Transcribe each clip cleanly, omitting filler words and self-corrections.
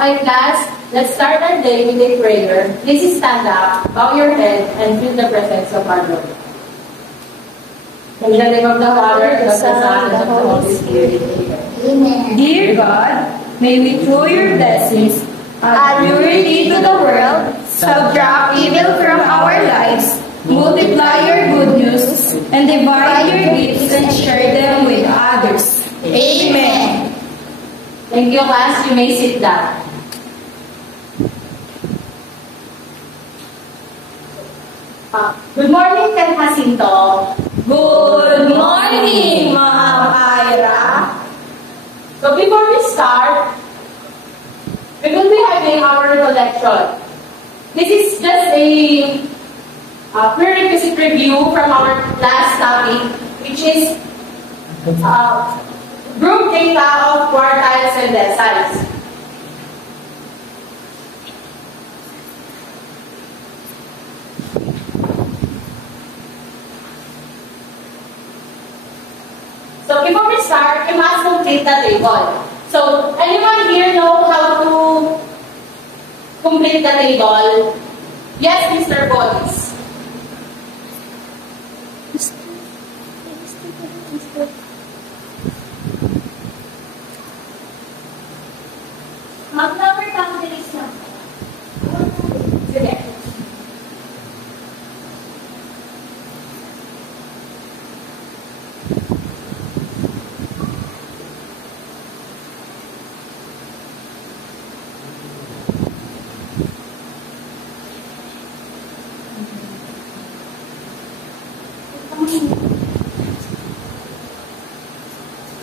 Okay, class, let's start our day with a prayer. Please stand up, bow your head, and feel the presence of our Lord. In the name of the Father, of the Son, and of the Holy Spirit. Amen. Dear God, may we through your blessings add purity to the world, subtract evil from our lives, multiply your good news, and divide your gifts and share them with others. Amen. Thank you, class. You may sit down. Good morning, Ken Jacinto. Good morning, Ma'am Ira. So before we start, we will be having our recollection. This is just a prerequisite review from our last topic, which is group data of quartiles and deciles. So before we start, we must complete the table. So anyone here know how to complete the table? Yes, Mr. Bolis. Mag-number boundaries lang. Sige.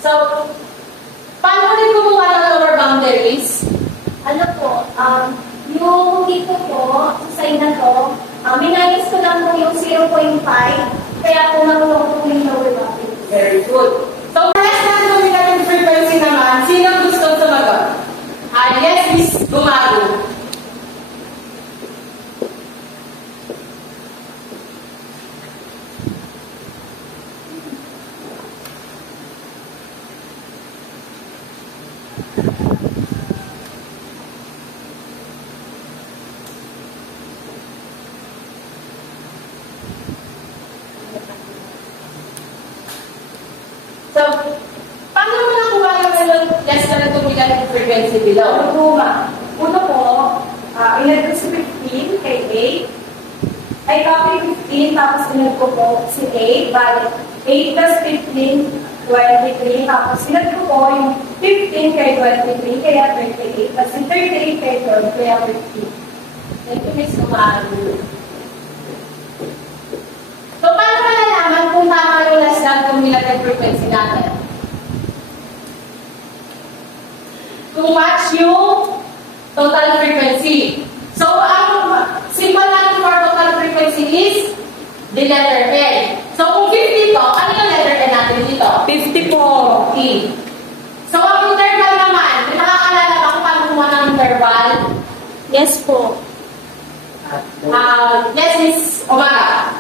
So, paano ulit kumuha ng lower boundaries? Ano po, yung dito po, sa side na to, minayos ko lang po yung 0.5, kaya po nakuha po yung lower boundary. Very good. So, rest na dominant frequency naman, sino gusto sumagot? Yes, Miss Gumago. So, paano mo nakuha yung less than dominant frequency below? Ano po, ma'am? Una po, inagod si 15 kay 8. Ay, copy 15, tapos inagod ko po si 8. Balik, 8 plus 15, 23. Tapos inagod ko po yung 15 kay 23, kaya 28. Tapos yung 38 kay 12, kaya 15. Thank you, Miss Gumago. So, paano malalaman kung tama yung less than dominant frequency natin? To match yung total frequency. So, ang symbol natin for total frequency is the letter N. So, kung 50 to, ano yung letter N natin dito? 50 po. 50. So, ang interval naman, may nakakalala ba kung paano kumuha ng interval? Yes po. Yes, Miss Umaga.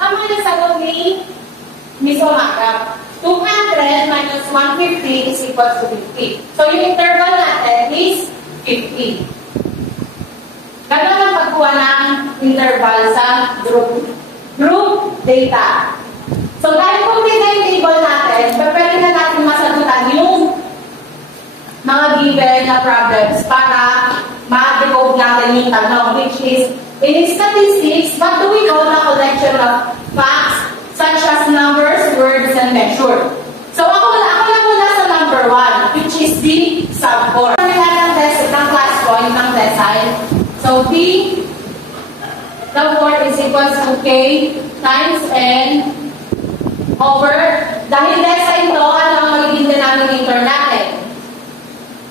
Tama yung sagot ni Miss Umaga. 200 minus 150 is equal to 50. So, yung interval natin is 50. Ganun ang pagkuha ng interval sa group data. So, dahil complete na yung table natin, pwede na natin masagutan yung mga given na problems para ma-decode natin yung tanong, which is, in statistics, what do we know the collection of facts such as numbers, words, and measure? So, ako lang muna sa number 1, which is the sub-4. Ng class point ng decile. So, the 4 is equals to K times N over, dahil decile ito, ano ang magiging denominator natin?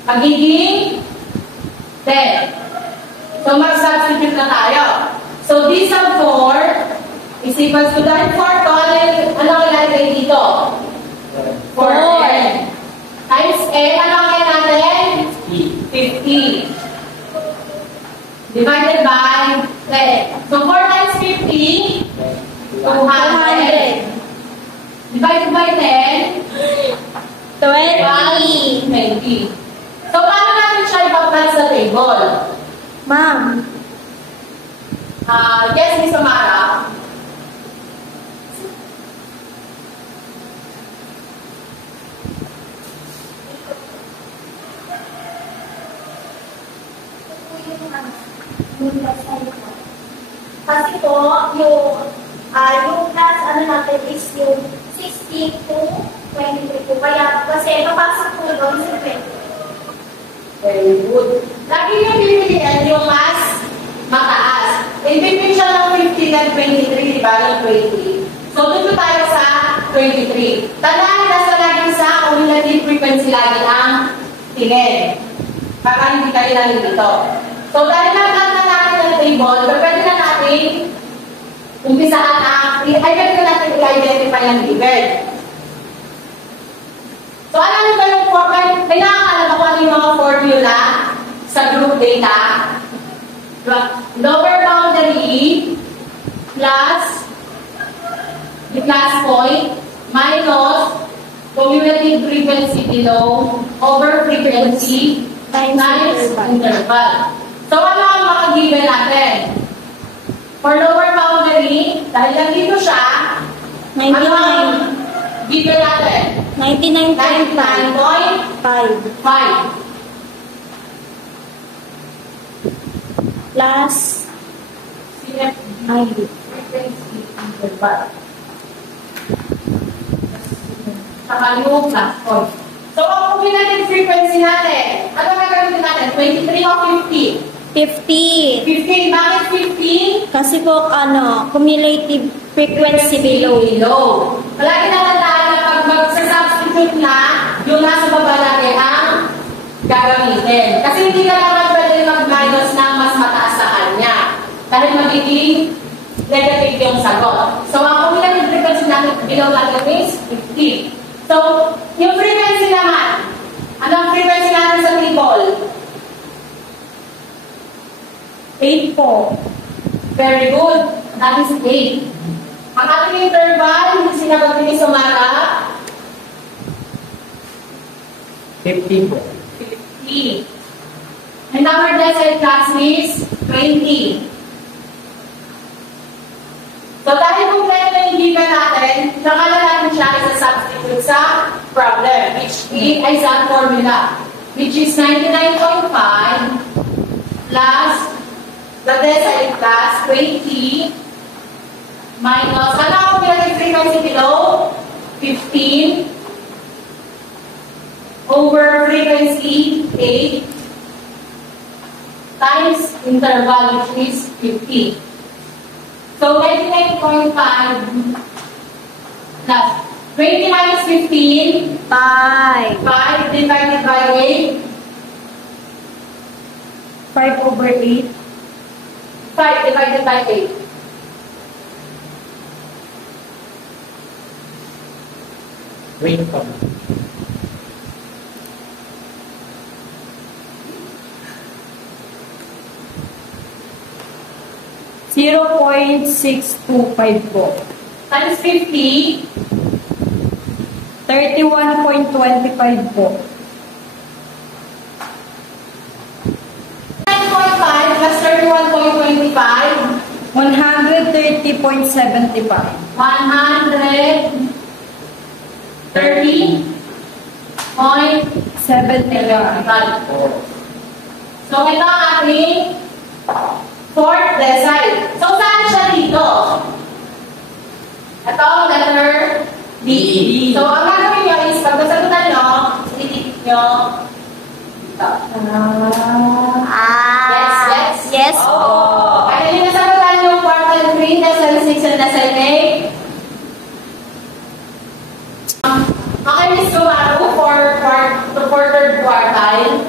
Magiging 10. So, mag-substitute na tayo. So, d sub 4 is equals to, dahil 4 to, ano ang ilalagay dito? 4N. 10, ano ang natin? 50. Divided by 10. So 4 times 50, 200. Divided by 10, 20. So paano natin siya ipaplot sa table? Ma'am. Yes, Miss Amara. Kasi po, yung class, ano natin is yung 16 to 23 po. Kaya, kasi papasok po doon sa 20. Very good. Lagi yung pipilian yung mas mataas. In between siya ng 15 and 23, di ba? Yung 20. So, dito tayo sa 23. Tandaan, nasa lagi sa cumulative frequency lagi ang tingin. Para hindi kayo nalilito. So, dahil nakat na natin ang table, pwede na natin umpisaan ang, pwede na natin i-identify ang given. So, alam niyo ba yung formula? May nakakala ko ano yung mga formula sa group data? Lower boundary plus the class point minus cumulative frequency below over frequency times interval. So, ano ang mga given natin? For lower boundary, dahil lang dito siya, ano ang given natin? 99.5. 99.5 Plus frequency interval. Saka yung plus point. So, ang cumulative frequency natin, ano ang gagawin natin? 23 o 50? 50. 15. Bakit 15? Kasi po, cumulative frequency below. Palagi na tandaan na pag magsasubstitute na, yung nasa baba natin ang gagamitin. Kasi hindi ka naman pwede mag-minus ng mas mataas sa kanya. Dahil magiging negative yung sagot. So, ang cumulative frequency natin below natin is 50. So, yung frequency naman, anong frequency natin sa table? 8 po. Very good. That is 8. Ang ating interval, yung sinagot ni Sumara? 50 po. 50. And our decile class is 20. So, dahil kompleto yung given natin, saka na natin siya isa-substitute sa problem, ay sa formula, which is 99.5 plus the decile class 20 minus, ano ang cumulative frequency below? 15 over frequency 8 times interval, which is 50. So, 99.5 plus 20 minus 15, 5. 5 divided by 8, 5 over 8. 5 divided by 8. Wait po. $0.625 po. Times 50, 31.25 po. 9.5 plus 31.25, 130.75. 130.75. So, ito ang ating fourth decile. So, saan siya dito? Ito, letter D. So, ang gagawin nyo is, pag nasagutan nyo, i-tick nyo dito. Yes. Oh. Kaya nyo nasagutan yung quartile 3, decile 6, and decile 8. Okay, Miss Gumaru, for third quartile.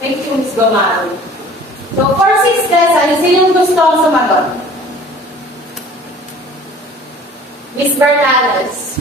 Thank you, Ms. Gomaro. So, for 6 lessons, sinong gusto ang sumagot? Ms. Bernales.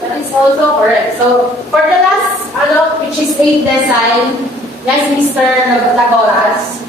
That is also correct. So, for the last, which is 8 design, yes, Mr. Lagoras.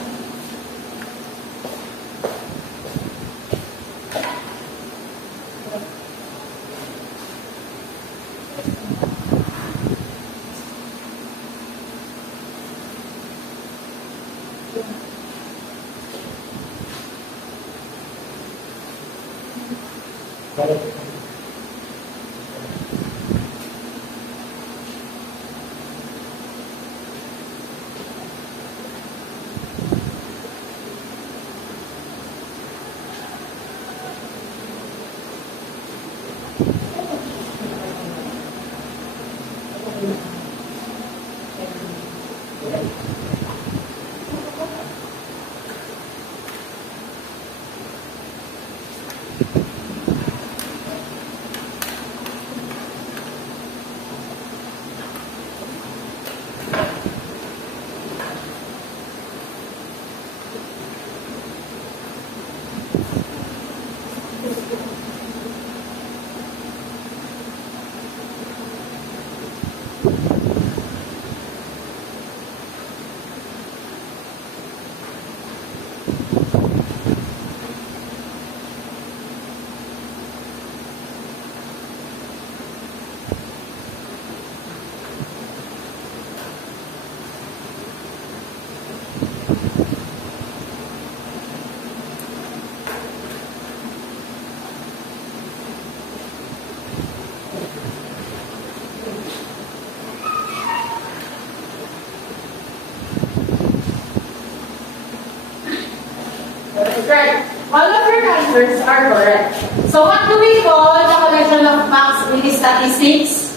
answers are correct. So what do we call the collection of facts in statistics?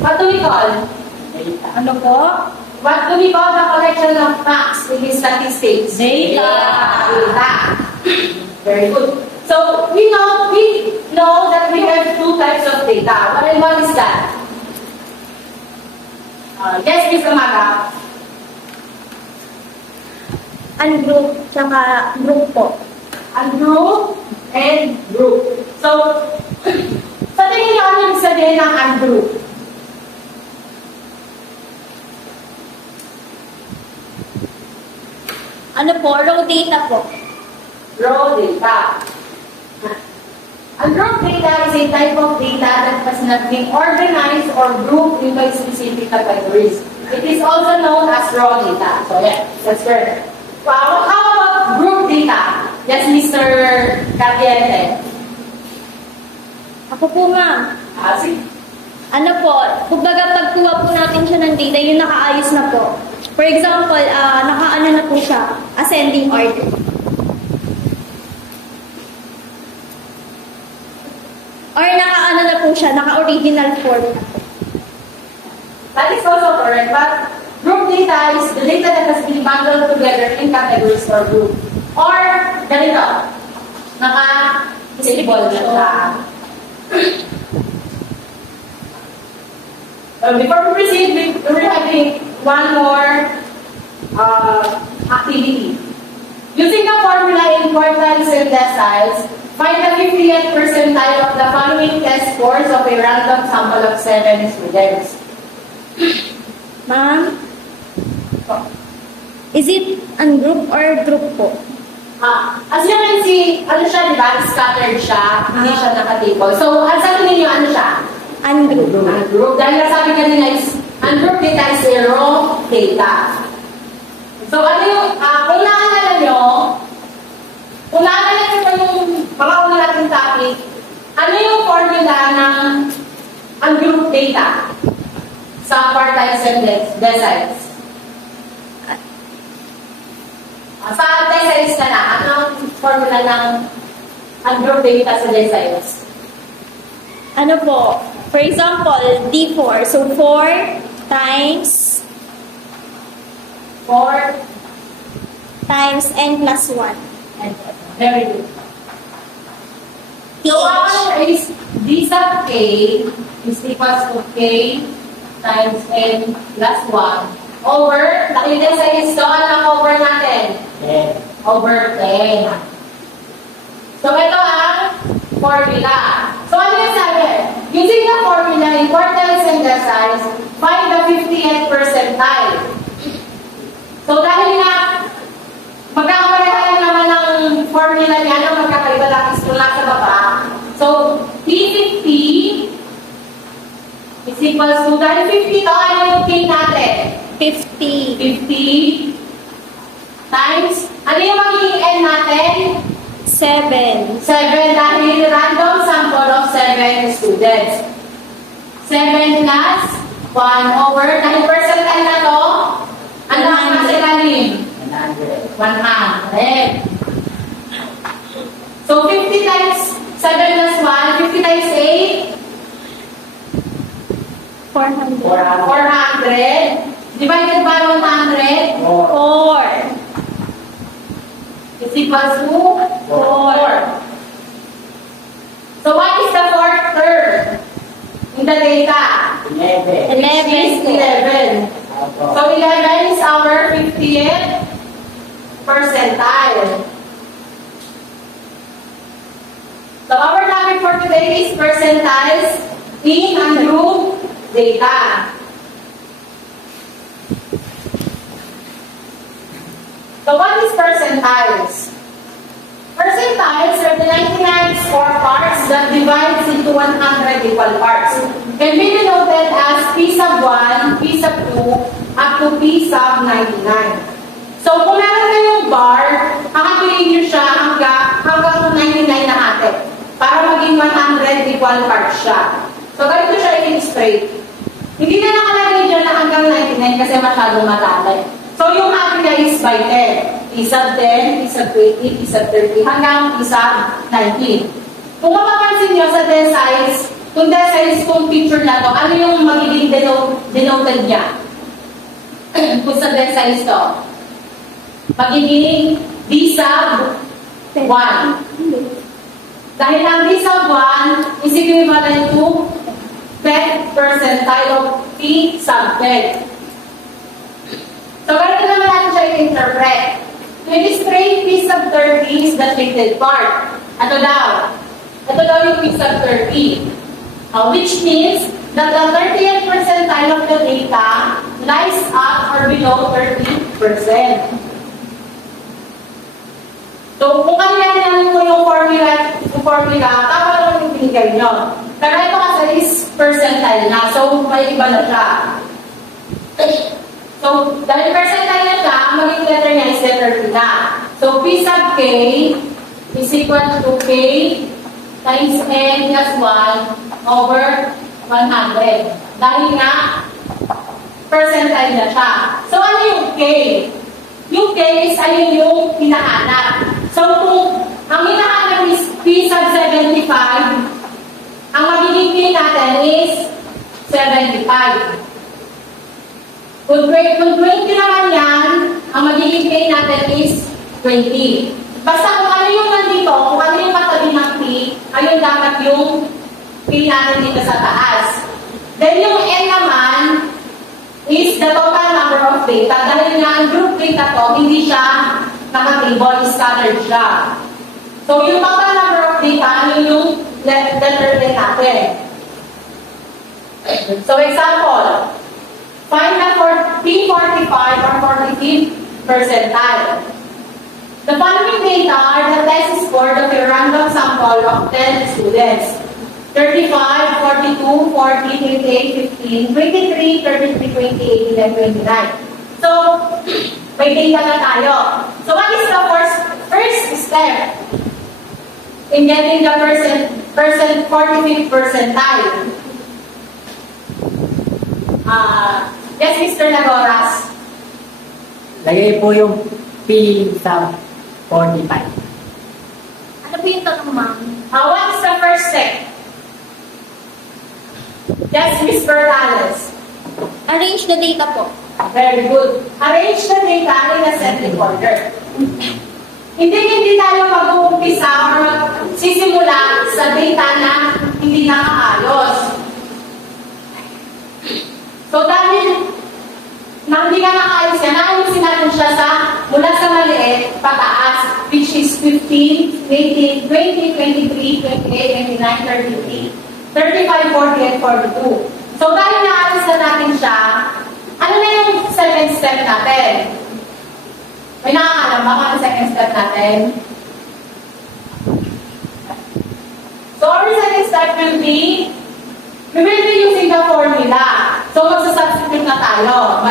What do we call? Ano po? What do we call the collection of facts in statistics? Data. Data. Very good. So we know that we have two types of data. What is that? Yes, Ms. Kamaga. Ungroup, tsaka group po. Ungroup and group. So, sa tingin niyo, ano yung sabihin ng ungroup? Ano po? Raw data po. Raw data. Ungroup data is a type of data that has not been organized or grouped into specific categories. It is also known as raw data. So, yeah, that's correct. How about group data? Yes, Mr. Cardiente. Ako po, ma'am. Sige. Ano po, kumbaga pagkuha po natin siya ng data, yung nakaayos na po. For example, nakaano na po siya, ascending order. Or nakaano na po siya, naka-original form na po. That is also correct, but group data is the data that has been bundled together in categories or groups. Or, ganito, naka-disable na siya. Before we proceed, we're having one more activity. Using the formula in quartiles and deciles, find the 50th percentile of the following test scores of a random sample of 7 students. Ma'am, is it ungroup or group po? As you can see, ano siya, di ba? Scattered siya, hindi siya nakatable. So, ang sabi ninyo, ano siya? Ungroup. Ungroup. Dahil nasabi kanina is, ungroup data is a raw data. So, ano yung, kung naalala nyo pa yung mga una natin topic, ano yung formula ng ungroup data sa quartiles and deciles? Sa deciles ka na, anong formula ng ungroup data sa deciles? Ano po? For example, D4. So, 4 times 4 times n plus 1. Very good. So, our is D sub K is equals to K times n plus 1 over, nakita sa is doon ang over natin. Over 10. So, ito ang formula. So, ano yung sabi? Using the formula in quartiles and deciles, find the 50th percentile. So, dahil na magkakapareha naman ng formula niya, ano magkakaiba lang is mula sa baba. So, P50 is equals to, dahil 50 to, ano yung P natin? 50. 50 times, ano yung magiging N natin? 7. 7 dahil random sample of 7 students. 7 plus 1 over, dahil percentile na to, ano ang nasa ilalim? 100. So, 50 times 7 plus 1, 50 times 8, 400. Divided by 100, 4. is equals to 4. So, what is the fourth term in the data? 11. Which is 11. So, 11 is our 50th percentile. So, our topic for today is percentiles in ungroup data. So, what is percentiles? Percentiles are the 99 score parts that divides into 100 equal parts. Can be denoted as P sub 1, P sub 2, up to P sub 99. So, kung meron kayong bar, kakapiliin nyo siya hanggang 99 na natin para maging 100 equal parts siya. So, ganito siya i-illustrate. Hindi na nakalagay dyan na hanggang 99 kasi masyadong matali. So, yung atin niya is by 10. P sub 10, P sub 20, P sub 30, hanggang P sub 19. Kung mapapansin nyo sa deciles, kung deciles kung picture na to, ano yung magiging denoted niya? Kung sa deciles to, magiging D sub 1. Dahil ang D sub 1 is equivalent to 10th percentile of P sub 10. So, ganito naman natin siya i-interpret. When this straight P sub 30 is the shaded part. Ito daw. Ito daw yung P sub 30. Which means that the 30th percentile of the data lies up or below 30%. So, kung kanya-kanya ko yung formula, tama naman yung binigay nyo. Pero ito kasi is percentile na. So, may iba na siya. So, dahil percentile na siya, ang magiging letter niya is letter P na. So, P sub K is equal to K times N plus 1 over 100. Dahil nga, percentile na siya. So, ano yung K? Yung K is ayun yung hinahanap. So, kung ang hinahanap is P sub 75, ang magiging P natin is 75. Kung 20 naman yan, ang magiging P natin is 20. Basta kung ano yung nandito, kung ano yung katabi ng P, ayun dapat yung P natin dito sa taas. Then yung N naman is the total number of data. Dahil nga ang group data to, hindi siya nakatable, scattered siya. So yung total number of data, ano yung letter N natin. So example, find the P45 or 45th percentile. The following data are the test score of a random sample of 10 students. 35, 42, 40, 28, 15, 23, 33, 28, 29. So, may data na tayo. So, what is the first step in getting the 45th percentile? Yes, Mr. Lagoras. Lagay po yung P sub 45. Ano po yung tanong, ma'am? What is the first step? Yes, Ms. Bernales. Arrange the data po. Very good. Arrange the data in ascending order. Hindi tayo mag-uumpisa or magsisimula sa data na hindi nakaayos. So, dahil na hindi ka nakaayos yan, naayusin natin siya mula sa maliit, pataas, which is 15, 18, 20, 23, 28, 29, 33, 35, 40, and 42. So, dahil naayos na natin siya, ano na yung second step natin? May nakakalam ba kung ano second step natin? So, our second step will be, we will be using the formula. So, magsasubstitute na tayo.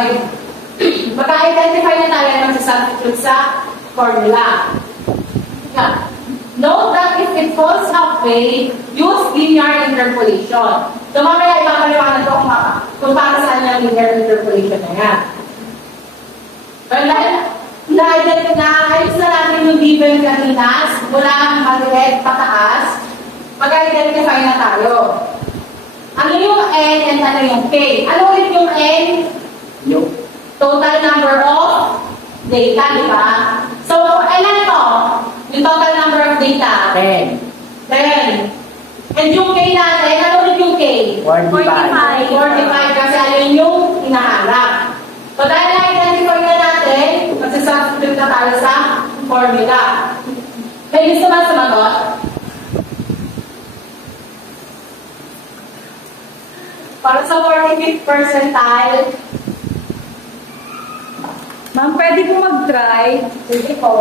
Mag-identify na tayo ng magsasubstitute sa formula. Yeah. Note that if it falls halfway, use linear interpolation. So, mamaya ipapaliwanag ko kung para saan yung linear interpolation na yan. Well, na-ayos na natin yung given kanina, mula maliit pataas, mag-identify na tayo. Ano yung N and ano yung K? Ano ulit yung N? Yung Total number of data, di ba? So, ilan to? Yung total number of data? 10. 10. And yung K natin, ano ulit yung K? 45. 45 kasi ayun yung hinahanap. So, dahil na-identify na natin, magsasubstitute na tayo sa formula. May gusto ba sumagot? Para sa 45th percentile, Ma'am, pwede po mag-try. sige po.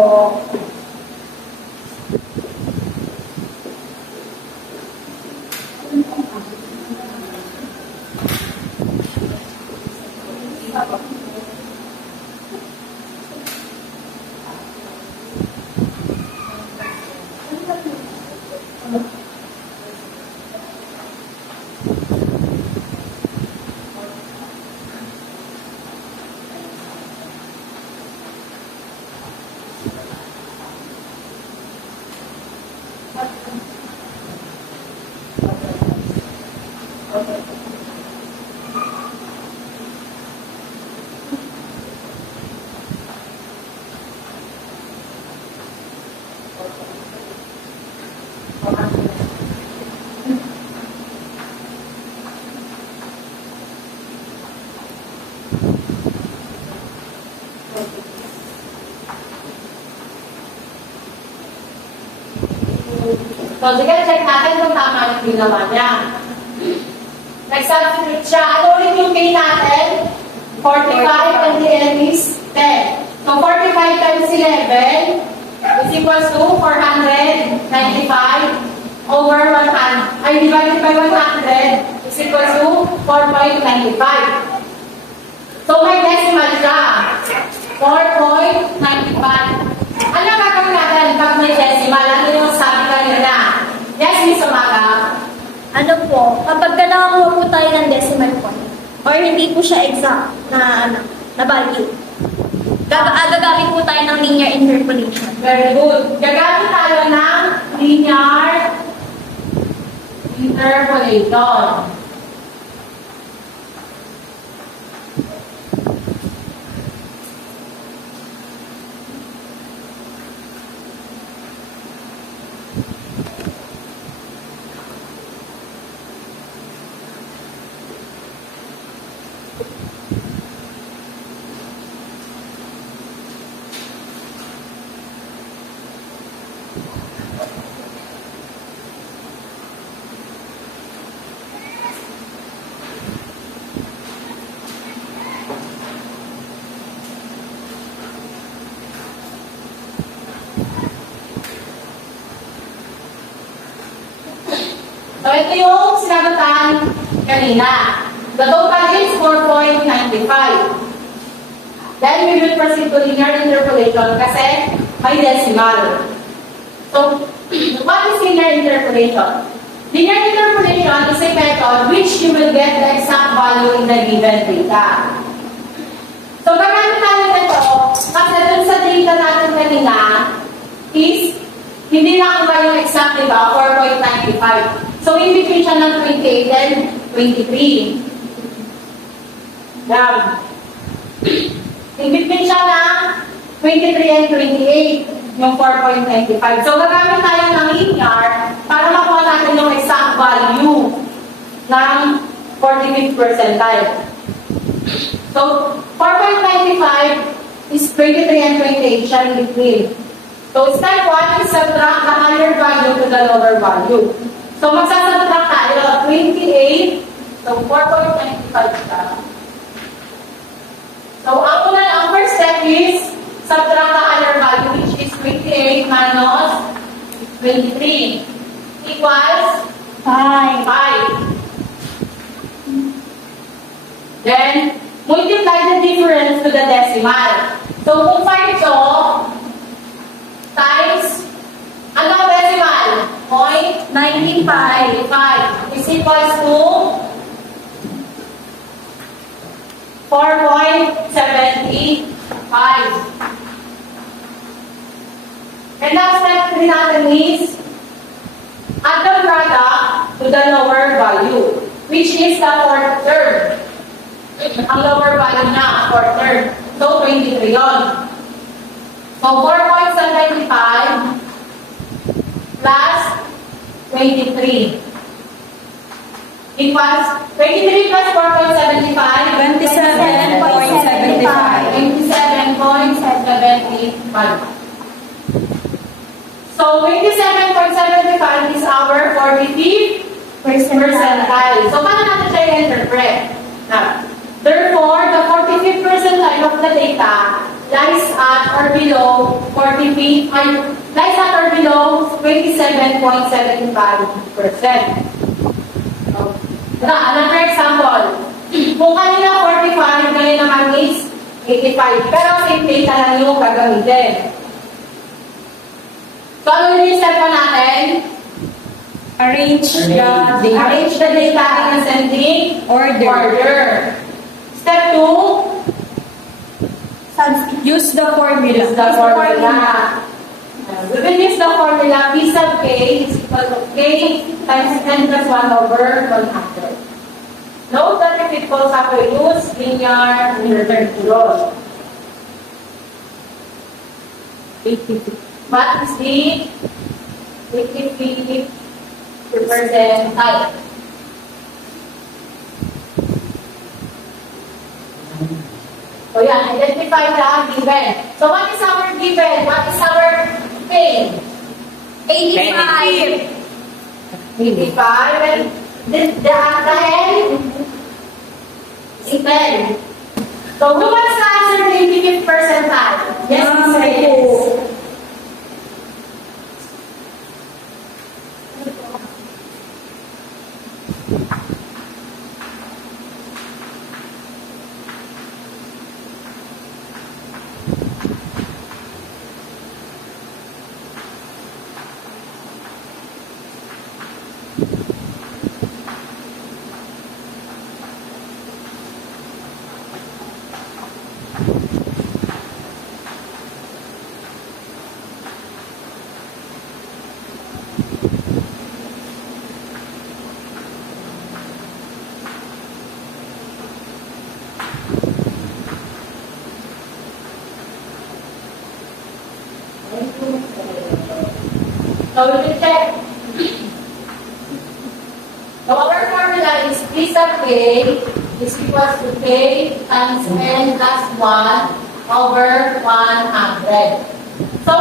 Okay. So, sige, check natin kung tama yung ginawa niya. Nag-substitute siya. Ano ulit yung pay natin? 45 and the end is 10. So, 45 times 11 is equals to 495 over 100. Ay, divided by 100 is equals to 4.95. So, may decimal siya. 4.95. Ano gagawin natin pag may decimal? Ano yung sabi kanina? Yes, Miss Umaga. Ano po, kapag nakakuha po tayo ng decimal point, or hindi po siya exact na value, gagamit po tayo ng linear interpolation. Very good. Gagamit tayo ng linear interpolation. So, ito yung sinagutan kanina. The total is 4.95. Then, we will proceed to linear interpolation kasi may decimal. So, what is linear interpolation? Linear interpolation is a method which you will get the exact value in the given data. So, gagamit natin ito kasi dun sa data natin kanina is hindi lang ba yung exact, diba? 4.95. So, in between siya ng 28 and 23. Yan. In between siya ng 23 and 28, yung 4.95. So, gagamit tayo ng linear para makuha natin yung exact value ng 45th percentile. So, 4.95 is 23 and 28 siya in between. So, step 1 is subtract the higher value to the lower value. So, magsasubtract tayo 28. So, 4.95 siya. So, ang first step is subtract the higher value, which is 28 minus 23 equals 5. Then, multiply the difference to the decimal. So, kung 5 ito, times, ano ang decimal? 0.95 is equals to 4.75. And next step natin is add the product to the lower value, which is the fourth term. Ang lower value na, fourth term. So, 23 yun. So, 4.75 plus 23 equals 23 plus 4.75 27.75. So 27.75 is our 45th percentile. So paano natin siya i-interpret? Therefore, the 45th percentile of the data lies at or below 45th, lies at or below 27.75%. Another example. Kung kanina 45, ngayon naman is 85. Pero same data lang yung gagamitin. So, ano yung step pa natin? Arrange Arrange the data in ascending order. Step 2. Use the formula. Use the formula. We will use the formula P sub K is equal to K times n plus 1 over 100. Note that if it falls after use linear return to row. 86. What is the 83 percentile? So yeah, identify the given. So what is our given? What is our pain? 85. 85 and the end is 10. So who wants to answer the 85th percentile? Yes, Ms. Reyes. So we will check. So our formula is P sub K is equals to K times N plus 1 over 100. So,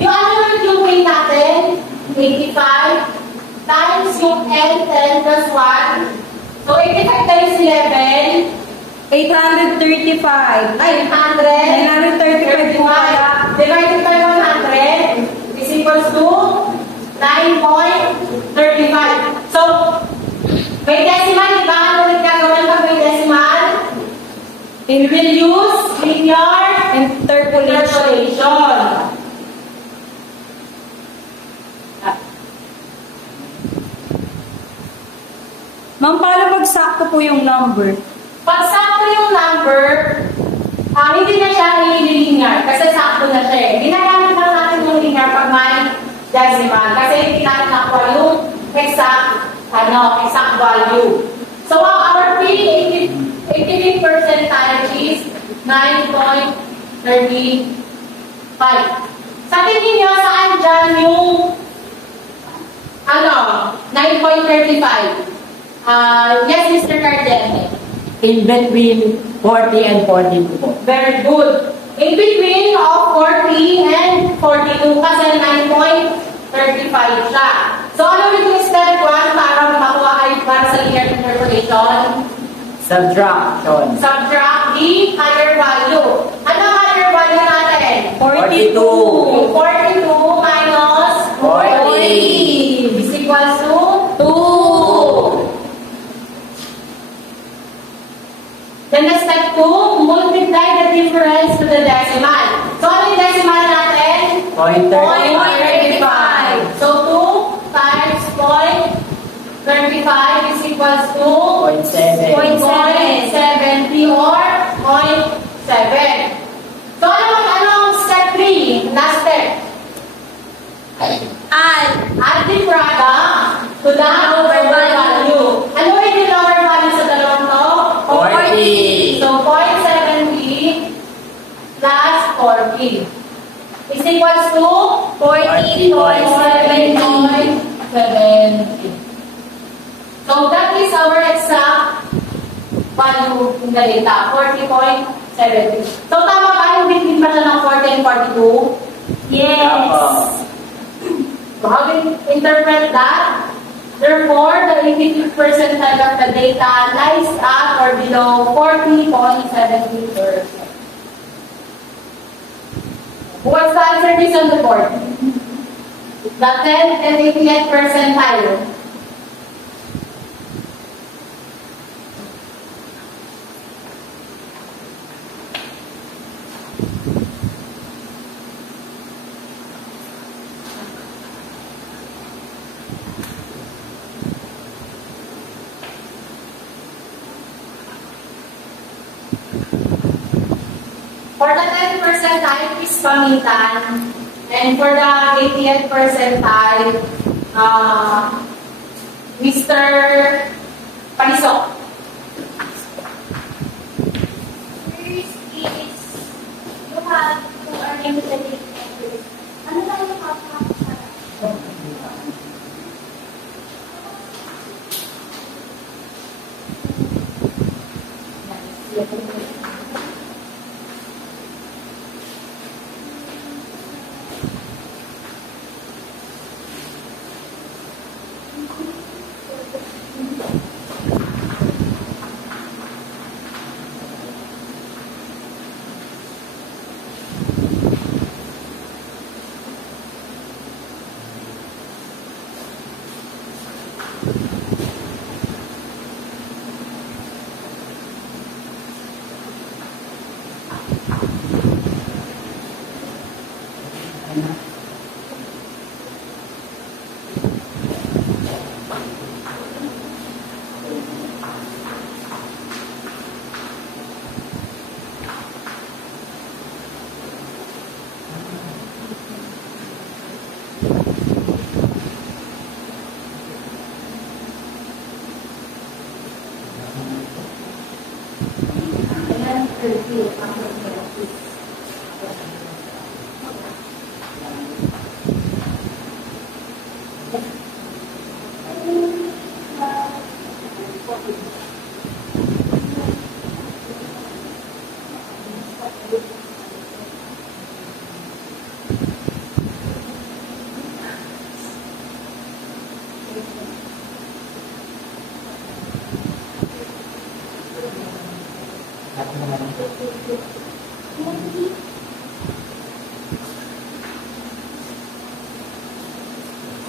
yung ano yung K natin? 85 times yung N, 10 plus 1. So, 85 times 11. 835. 935 po pala. divided by 100 is equals to 9.35. So, may decimal, di ba? Ano ulit gagawin pag may decimal? We will use linear interpolation. Ma'am, paano pag sakto po yung number? Pag sakto yung number, hindi na siya i-linear kasi sakto na siya eh. Ginagamit lang natin yung linear pag may decimal kasi hindi natin nakuha yung exact value. So, our P 88 percentile is 9.35. Sa tingin nyo, saan dyan yung 9.35? Yes, Mr. Cardene. In between 40 and 42 po. Very good. In between of 40 and 42 kasi 9.35 siya. So, ano yung step 1 para makuha kayo para sa linear interpolation? Subtraction. Subtract the higher value. Ano ang higher value natin? 42. Yung 42 minus 40 is equals to 2. Then the step 2, multiply the difference to the decimal. So, ano yung decimal natin? 0.35. So, 2 times 0.35 is equals to 0.7. 0.70 or 0.7. So, anong step 3? Last step. Add the product to the lower value. Ano yung lower value sa dalawang to? 40. So, 0.70 plus 40 is equals to 40.70. So, that is our exact value in the data, 40.70. So, tama ba yung between pa siya ng 40 and 42? Yes. So, how do you interpret that? Therefore, the 85th percentile of the data lies at or below 40.70%. Who wants to answer this on the board? The 10th and 80th percentile. For the 10th percentile is pamitan. And for the 80th percentile, Mr. Panisok. entry. Ano lang yung kapapasara?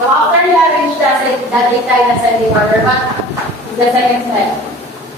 So after you have reached the data in ascending order, what is the second step?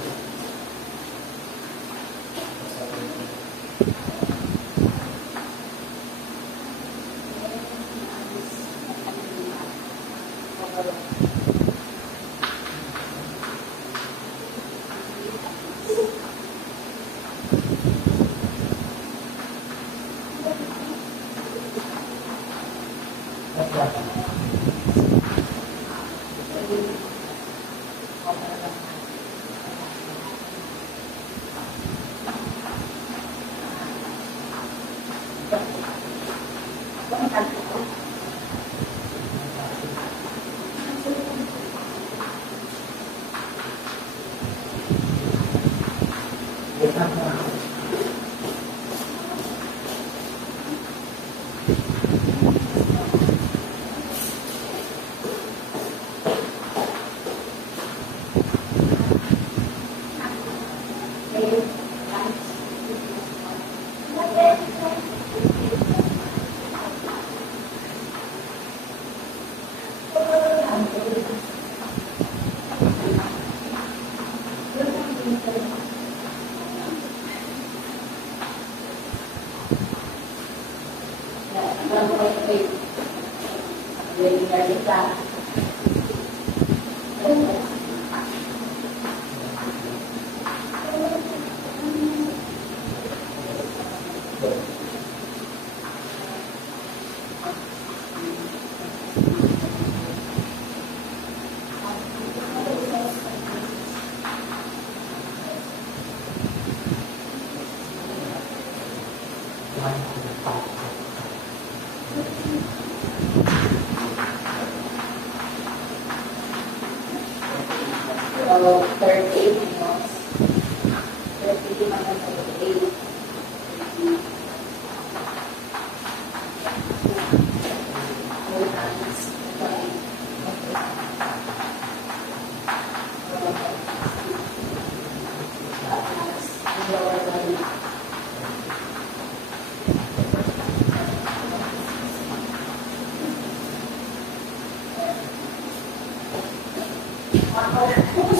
So 38 minus 38 minus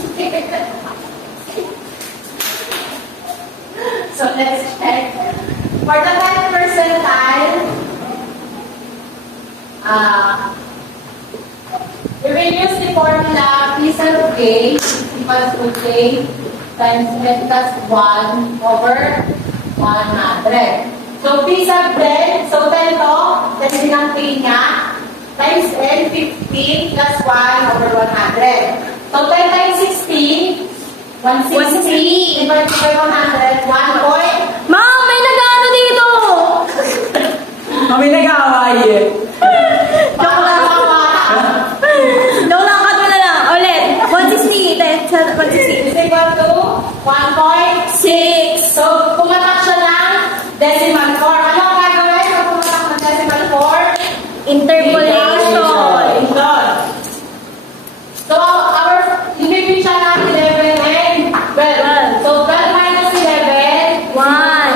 38. So let's check. For the 10 percentile, we will use the formula P sub K equals to K times N plus 1 over 100. So P sub 10, so 10 to, 10 din ang K niya, times N 15 plus 1 over 100. So 10 times 16, 160 divided by 100, 1 point. Ma'am, may nag-ano dito! quiet. Joke lang. Joke lang, kato na lang. Ulit. 160. 160. Is equal to 1.6. So, pumatak siya ng decimal 4. Ano ang gagawin kung pumatak ng decimal 4? Interpolation. So, ibigay siya ng 11 and 12. So, 12 minus 11 One.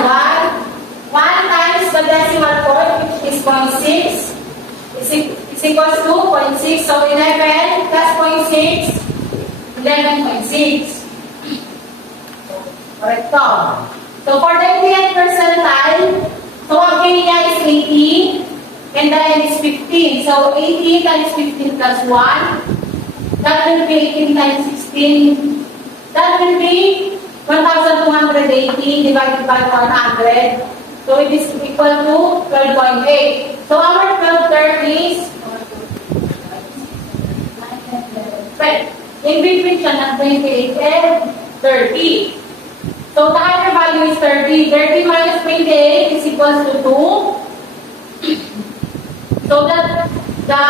1 times the decimal 4, which is 0.6, is equals to 0.6. So, 11 plus 0.6, 11.6. Correct to. So, for the 80th percentile, so ang K niya is 80, and the N is 15. So, 80 times 15 plus 1, that will be 18 times 16. That will be 1,280 divided by 100. So, it is equal to 12.8. So, our 12 term is, well, in between siya ng 28 and 30. So, the higher value is 30. 30 minus 28 is equals to 2. So, that the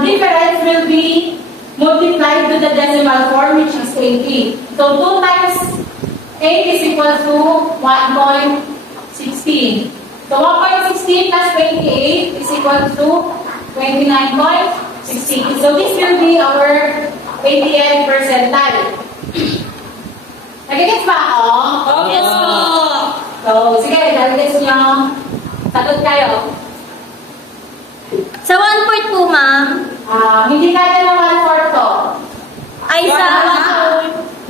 difference will be multiplied to the decimal form, which is 80. So, 2 times 8 is equal to 1.16. So, 1.16 plus 28 is equal to 29.16. So, this will be our 80th percentile. Nagigits ba ako? Yes po. So, sige, nagigits nyo. Sagot kayo. Sa 1/4 po, ma'am. Hindi kaya ng 1/4 to. Ay, sa...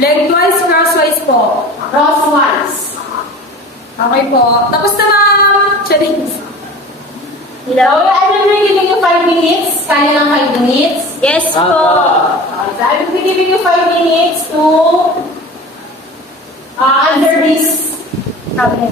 Lengthwise, crosswise po. Crosswise. Okay po. Tapos na, ma'am. Charing. So, I will be giving you 5 minutes. Kaya lang 5 minutes. Yes po. So, I will be giving you 5 minutes to answer this. Okay.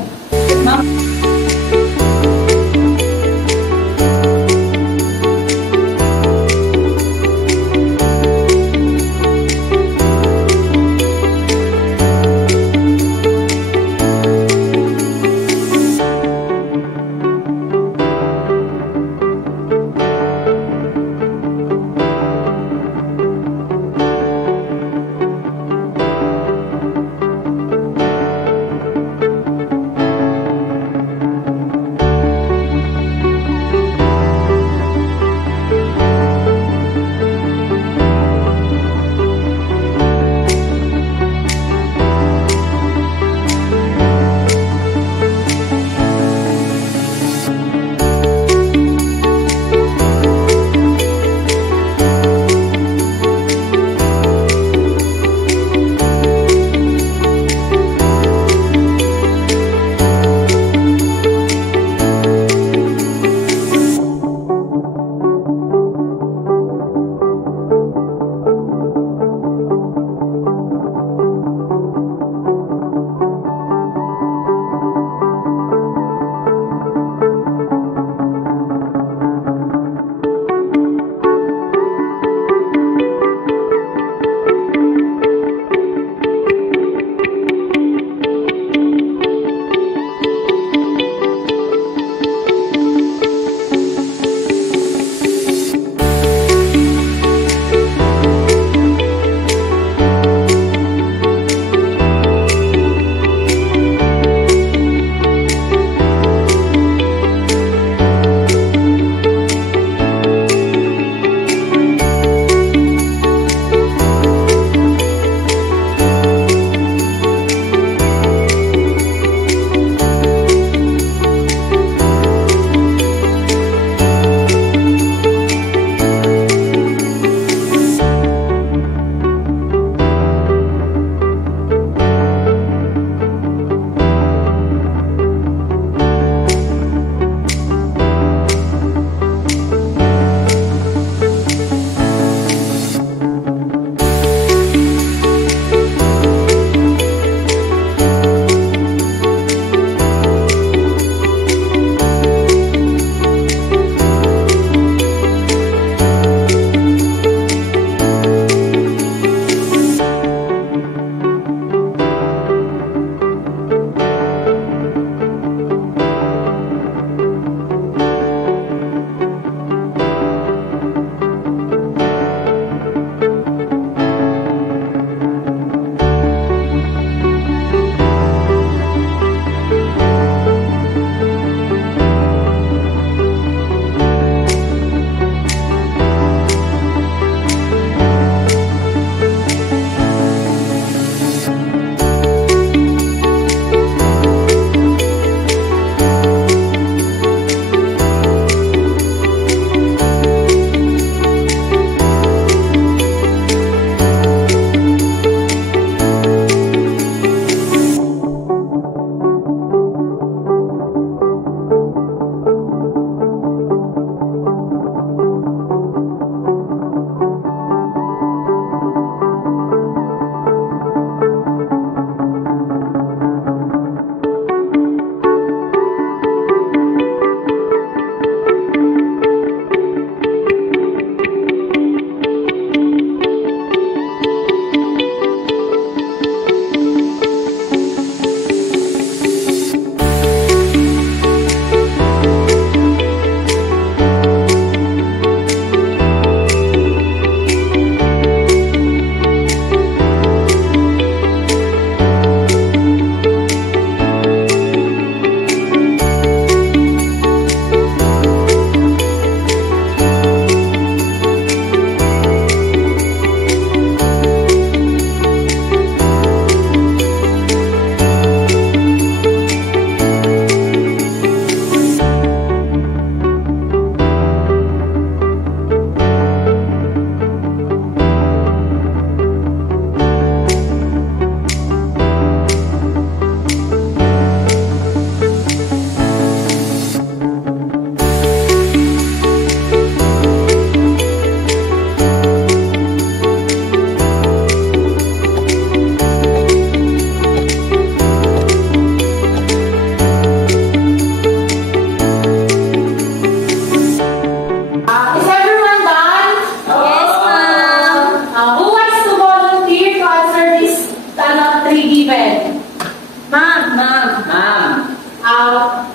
Ma'am.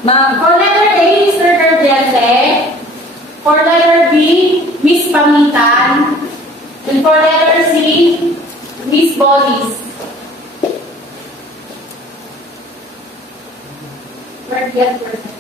Ma'am. For letter A, Mr. Cardiente. For letter B, Miss Pamitan. And for letter C, Miss Bolis. Where get percentile?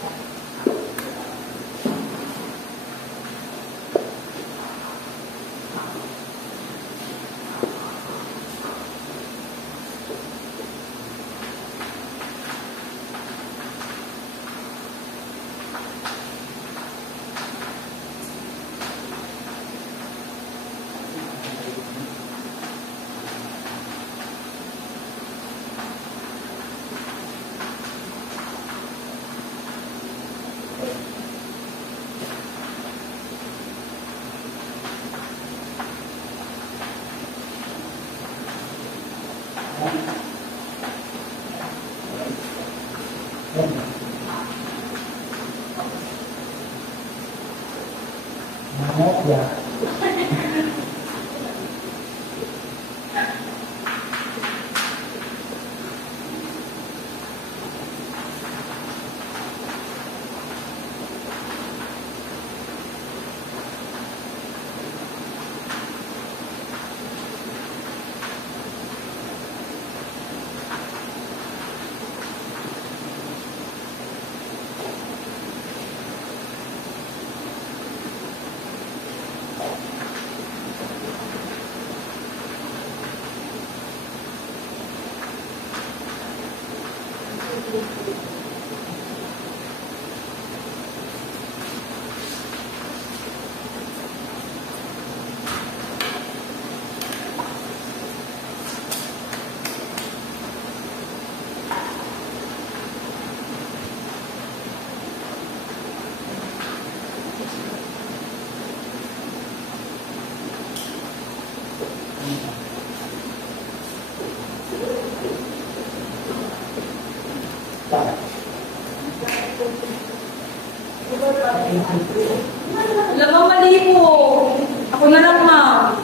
Alam mo, mali mo. Ako na lang, ma'am.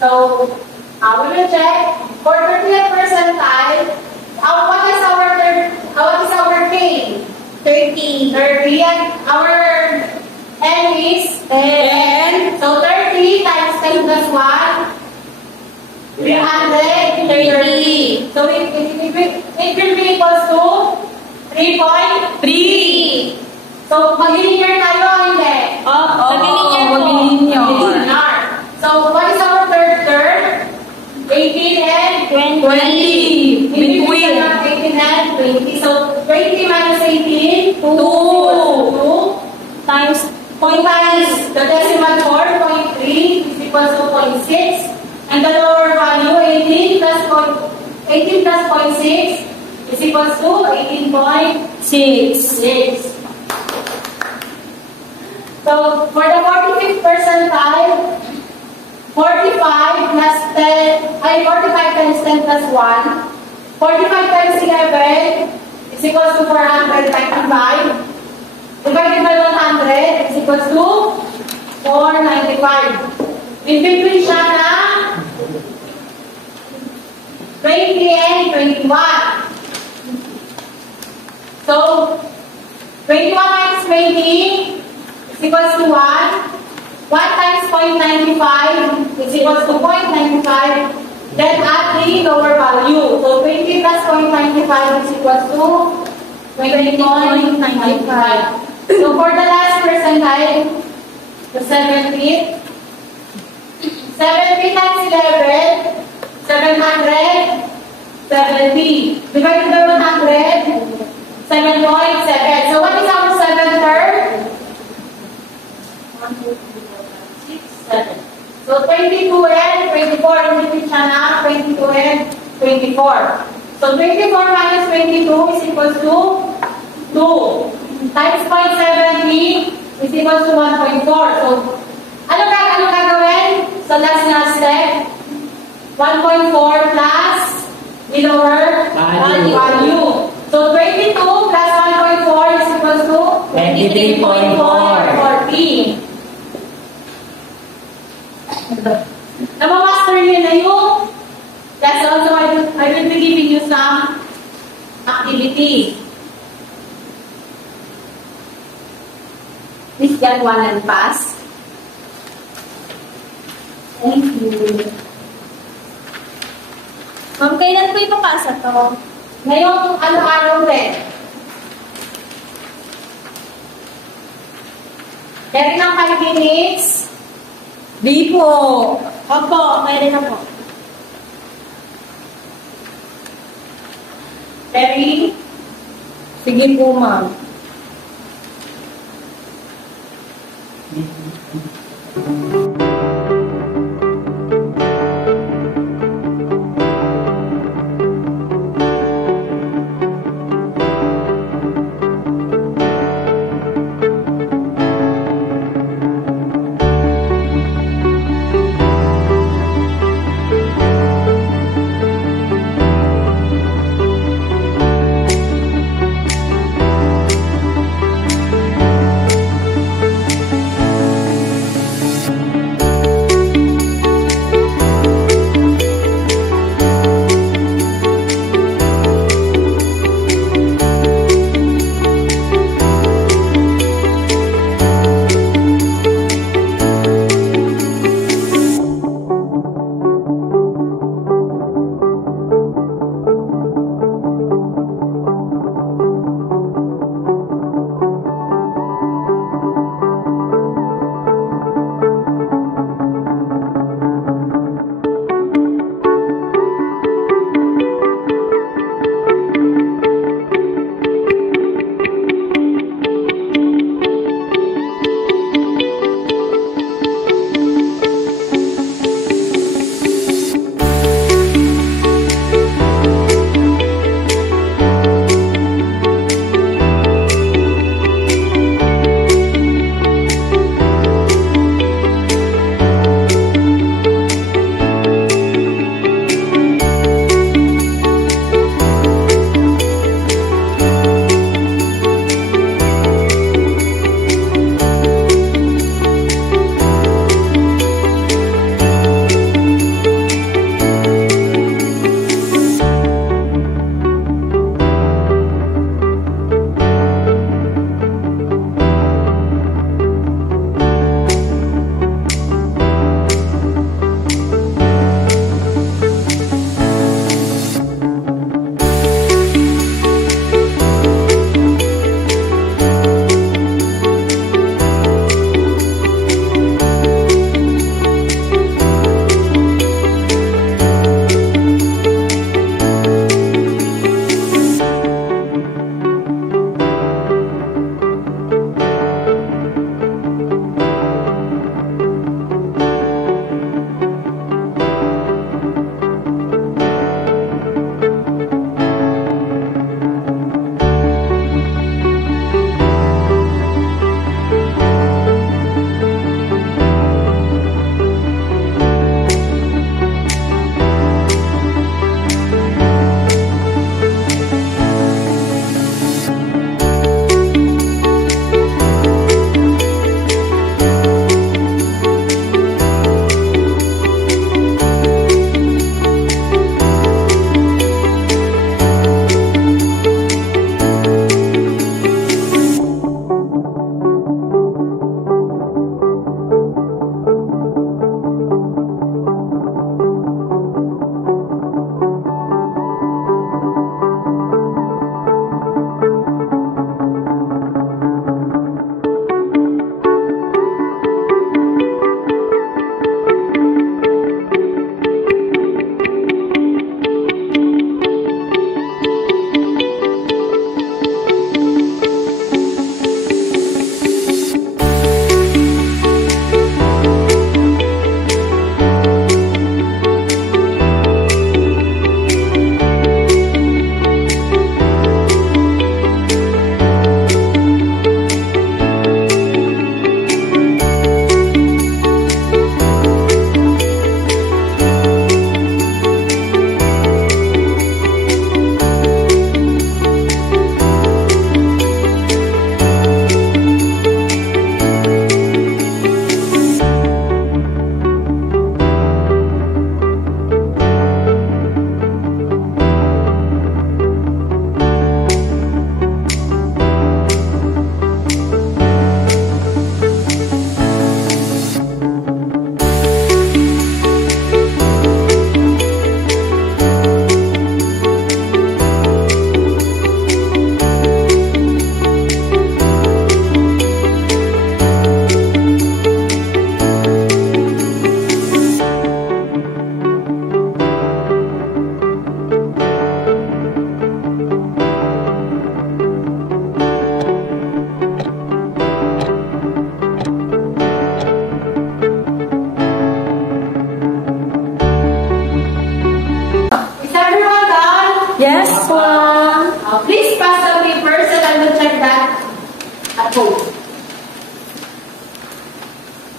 So, we will check for 30th percentile. What is our K? 30. 30. And our N is 10. So 30 times 10 plus 1. 330. So it will be equals to 3.3. So mag-linear tayo, hindi? Mag-linear. So what is our third term? 18 and 20. Between 18 and 20. So 20 minus 18, 2. Times Times the decimal 4.3 is equals to 0.6. And the lower value 18 plus 0.6 is equals to 18.6. So for the 45th percentile, 45 plus 10, 45 times 10 plus 1, 45 times 11 is equals to 495. Divided by 100 is equals to 495. In between siya na 20 and 21. So, 21 minus 20 is equals to 1. 1 times 0.95 is equals to 0.95. Then add the lower value. So 20 plus 0.95 is equals to 20.95. So for the last percentile, the 70. 70 times 11, 770. Divided by 100, 7.7. So what is our 7th term? 1, 2, 3, 4, 5, 6, 7. So 22 and 24. Repeat siya na 22 and 24. So 24 minus 22 is equals to 2. Times 0.70 is equals to 1.4. So, ano gagawin? So, last na step. 1.4 plus the lower value. So, 22 plus 1.4 is equals to 24. 23.440. Namamaster niyo na yung that's also I will be giving you some activities. Please get one and pass. Thank you. Ma'am, kailan po ipapasa to? Ngayong ano-ano rin. Meron ng 5 minutes. Di po. Opo, okay rin na po. Very Sige po, ma'am.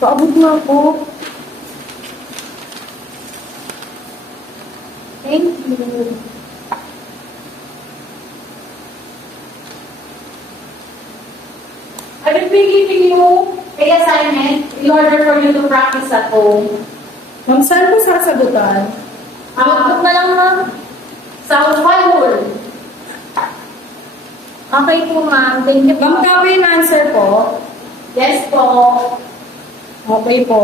Paabot na ako. Thank you. I will be giving you a assignment in order for you to practice at home. Ma'am, saan po sasagutan? Notebook na lang, ma'am. Sa one word. Okay po, ma'am. Thank you po. Ma'am, copy and answer po. Yes po. Okay po.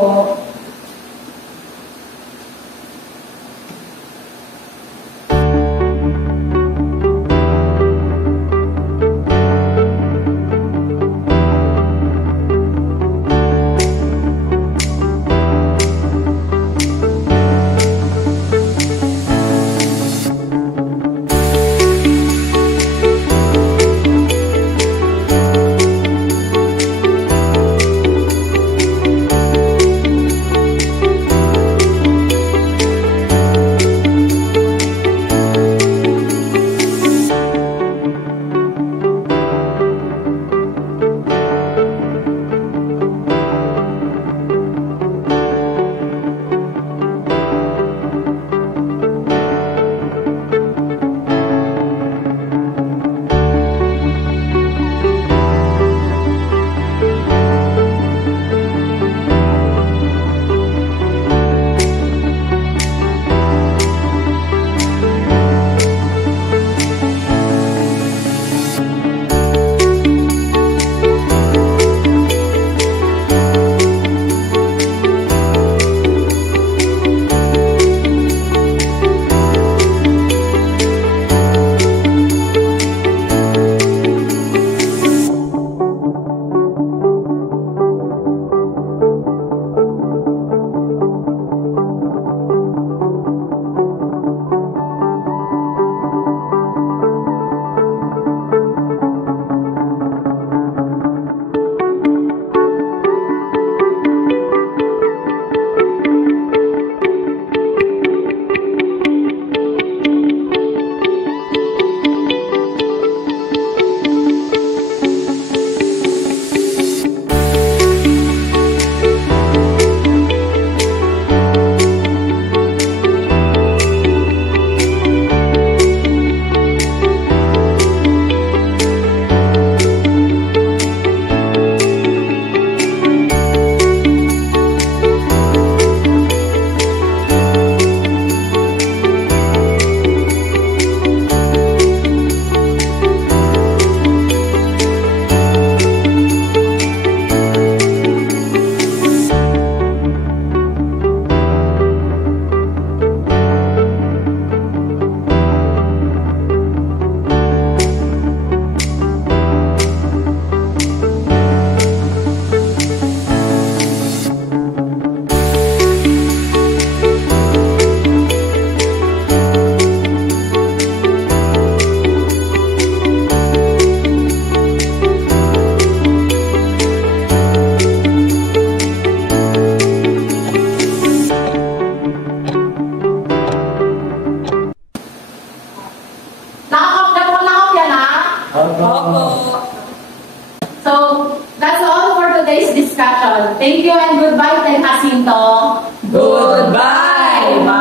So, that's all for today's discussion. Thank you and goodbye, Ten Jacinto. Goodbye!